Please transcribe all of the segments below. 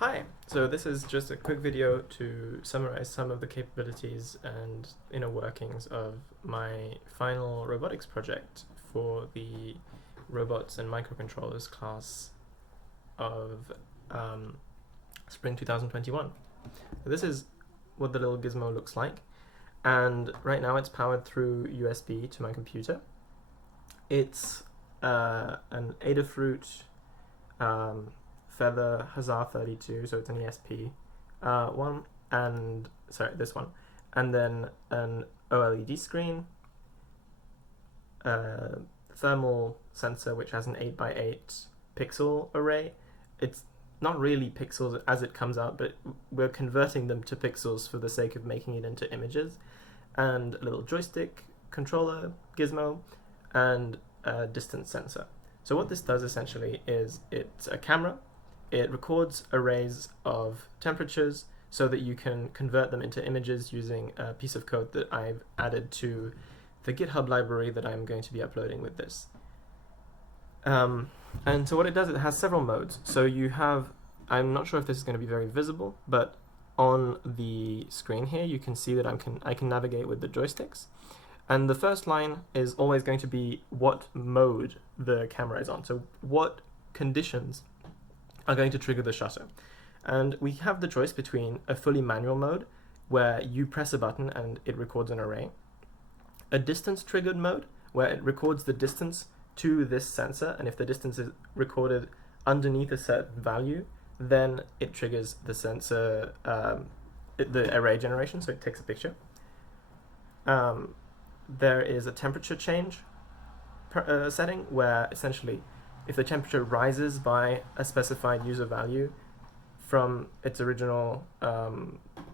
Hi, so this is just a quick video to summarize some of the capabilities and inner workings of my final robotics project for the robots and microcontrollers class of spring 2021. This is what the little gizmo looks like, and right now it's powered through USB to my computer. It's an Adafruit Feather Huzzah 32, so it's an ESP one, and sorry, this one, and then an OLED screen, thermal sensor which has an 8x8 pixel array. It's not really pixels as it comes out, but we're converting them to pixels for the sake of making it into images, and a little joystick controller gizmo, and a distance sensor. So what this does essentially is it's a camera. It records arrays of temperatures so that you can convert them into images using a piece of code that I've added to the GitHub library that I'm going to be uploading with this. And so what it does, it has several modes. So you have, I'm not sure if this is going to be very visible, but on the screen here you can see that I can navigate with the joysticks. And the first line is always going to be what mode the camera is on. So what conditions are going to trigger the shutter. And we have the choice between a fully manual mode, where you press a button and it records an array, a distance triggered mode, where it records the distance to this sensor, and if the distance is recorded underneath a certain value, then it triggers the sensor, the array generation, so it takes a picture. There is a temperature change setting, where essentially if the temperature rises by a specified user value from its original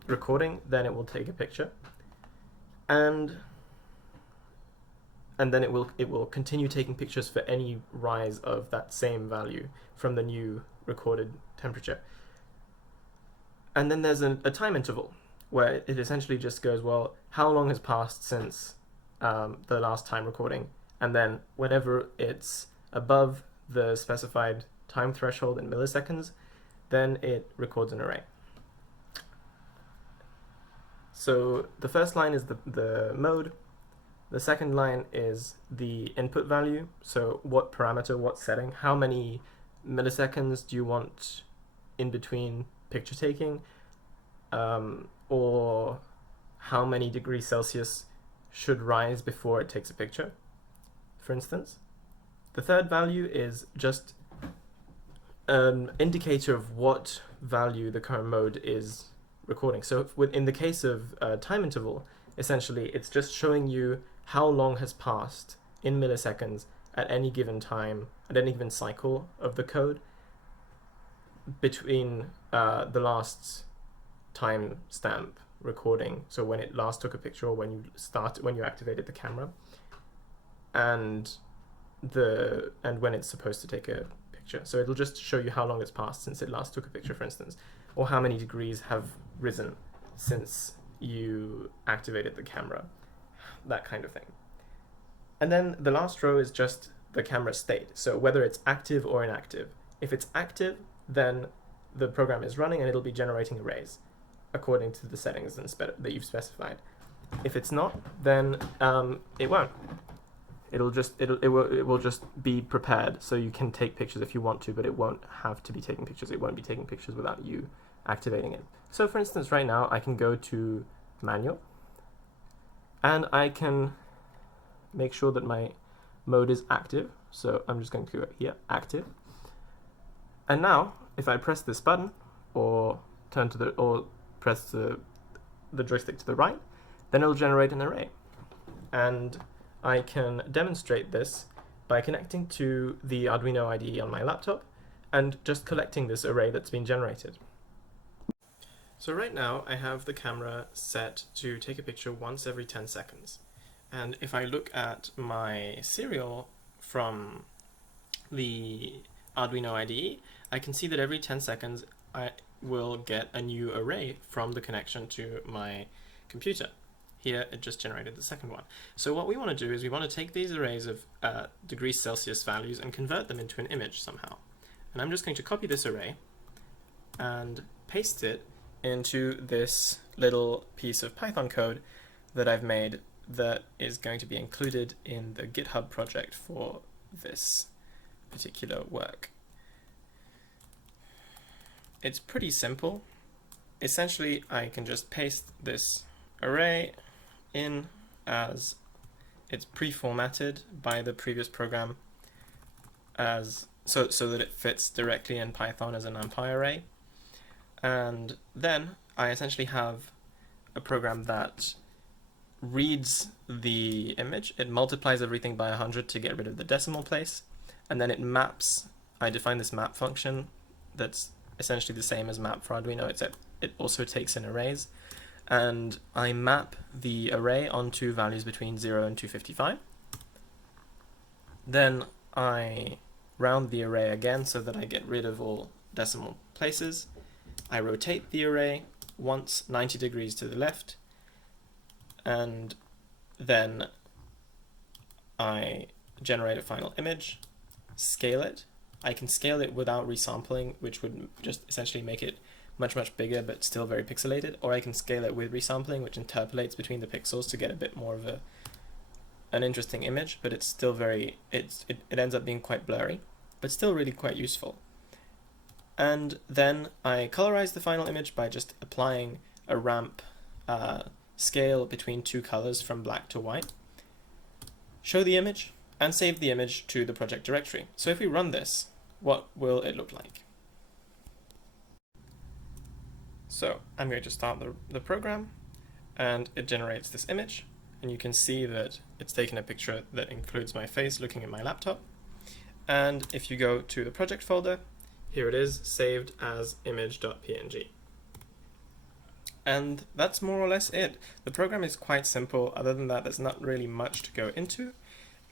recording, then it will take a picture, and then it will continue taking pictures for any rise of that same value from the new recorded temperature. And then there's a time interval where it essentially just goes, well, how long has passed since the last time recording, and then whenever it's above the specified time threshold in milliseconds, then it records an array. So the first line is the mode. The second line is the input value. So what parameter, what setting, how many milliseconds do you want in between picture taking, or how many degrees Celsius should rise before it takes a picture, for instance. The third value is just an indicator of what value the current mode is recording. So in the case of time interval, essentially it's just showing you how long has passed in milliseconds at any given time, at any given cycle of the code between the last time stamp recording, so when it last took a picture, or when you activated the camera, and when it's supposed to take a picture. So it'll just show you how long it's passed since it last took a picture, for instance, or how many degrees have risen since you activated the camera, that kind of thing. And then the last row is just the camera state, so whether it's active or inactive. If it's active, then the program is running and it'll be generating arrays according to the settings that you've specified. If it's not, then it won't. It will just be prepared, so you can take pictures if you want to, but it won't have to be taking pictures. It won't be taking pictures without you activating it. So for instance, right now I can go to manual, and I can make sure that my mode is active. So I'm just going to go here, active. And now if I press this button, or press the joystick to the right, then it'll generate an array. And I can demonstrate this by connecting to the Arduino IDE on my laptop and just collecting this array that's been generated. So right now I have the camera set to take a picture once every 10 seconds. And if I look at my serial from the Arduino IDE, I can see that every 10 seconds I will get a new array from the connection to my computer. Here it just generated the second one. So what we want to do is we want to take these arrays of degrees Celsius values and convert them into an image somehow. And I'm just going to copy this array and paste it into this little piece of Python code that I've made that is going to be included in the GitHub project for this particular work. It's pretty simple. Essentially, I can just paste this array in as it's pre-formatted by the previous program as so that it fits directly in Python as a NumPy array. And then I essentially have a program that reads the image, it multiplies everything by 100 to get rid of the decimal place, and then it maps. I define this map function that's essentially the same as map for Arduino, except it also takes in arrays, and I map the array onto values between 0 and 255. Then I round the array again so that I get rid of all decimal places. I rotate the array once 90 degrees to the left, and then I generate a final image, scale it. I can scale it without resampling, which would just essentially make it much bigger but still very pixelated, or I can scale it with resampling, which interpolates between the pixels to get a bit more of an interesting image, but it's still very, it ends up being quite blurry, but still really quite useful. And then I colorize the final image by just applying a ramp scale between two colors from black to white, show the image, and save the image to the project directory. So if we run this, what will it look like? So I'm going to start the program, and it generates this image, and you can see that it's taken a picture that includes my face looking at my laptop. And if you go to the project folder, here it is, saved as image.png. And that's more or less it. The program is quite simple. Other than that, there's not really much to go into.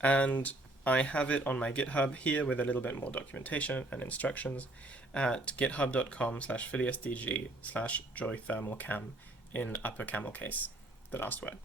And I have it on my GitHub here with a little bit more documentation and instructions at github.com/philiusdg/JoyThermalCam in upper camel case, the last word.